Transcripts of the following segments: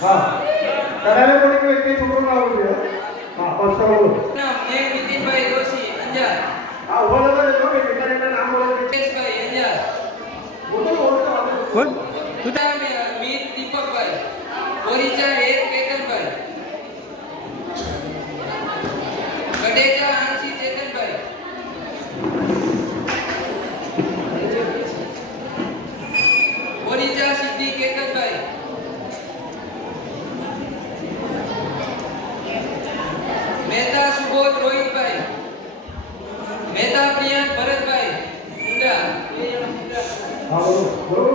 હા કડાલે પડી કોઈ કઈ છોકરો ના આવડે હા બસ બોલો નામ મેઘ નીતિનભાઈ દોશી અંજાર હા ઉભો થતો રહેજો કે કેટલા કેટલા નામ બોલે છે મુકેશભાઈ અંજાર બોલો બોલો તો આપણે કોણ સુધા મીત દીપકભાઈ ઓરિચા હેર કેતનભાઈ ગડેજા આંશી ચેતનભાઈ ઓરિચા સિદ્ધિ કેતનભાઈ બોલ બોલો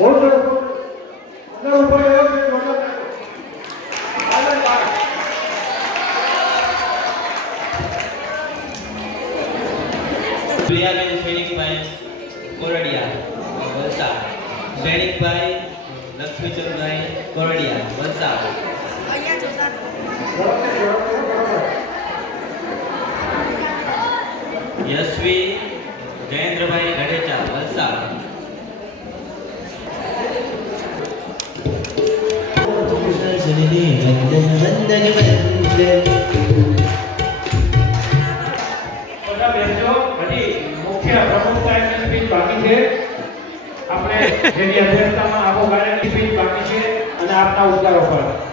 બોલો અંદર ઉપર એવો છે જોડો આગળ બાર પ્રિયાબેન સૈનિકભાઈ કોરડિયા વલસાડ સૈનિકભાઈ લક્ષ્મીચંદ્રભાઈ કોરડિયા વલસાડ યશવી જયેન્દ્રભાઈ ગઢેચા વલસાડ વંદન વંદન આપણે જેની અધ્યક્ષતામાં આખો સ્પીચ બાકી છે અને આપના ઉદ્ગારો પર.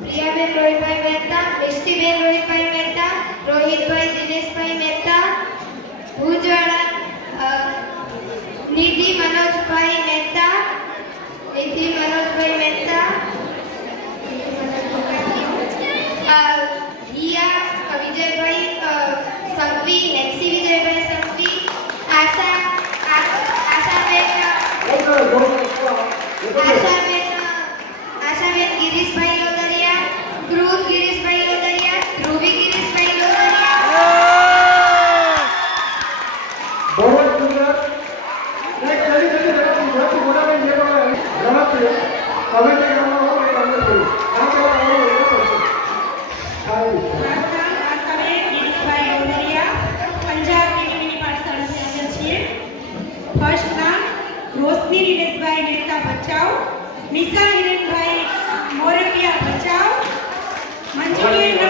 પ્રિયાબેન રોહિતભાઈ મહેતા પ્રિયાબેન રોહિતભાઈ મહેતા મિષ્ટીબેન રોહિતભાઈ મહેતા રોહિતભાઈ દિનેશભાઈ મહેતા ભુજવાડા અ, નિધિ મનોજભાઈ મહેતા નિધિ મનોજભાઈ મહેતા અ, હિયા વિજયભાઈ અ, સંઘવી નેક્સી વિજયભાઈ સંઘવી આશા આ- આશાબેન બોલ રોશની નિલેશભાઈ મહેતા બચાવ નિશા હિરેનભાઈ મોરટિયા બચાવ મંજુબેન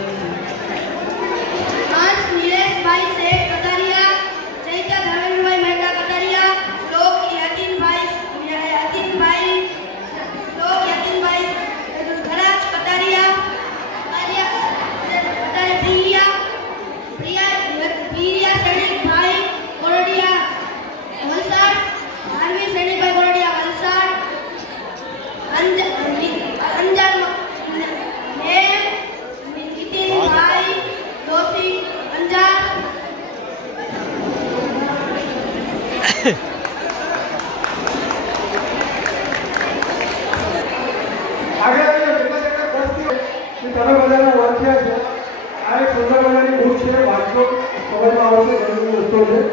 করবে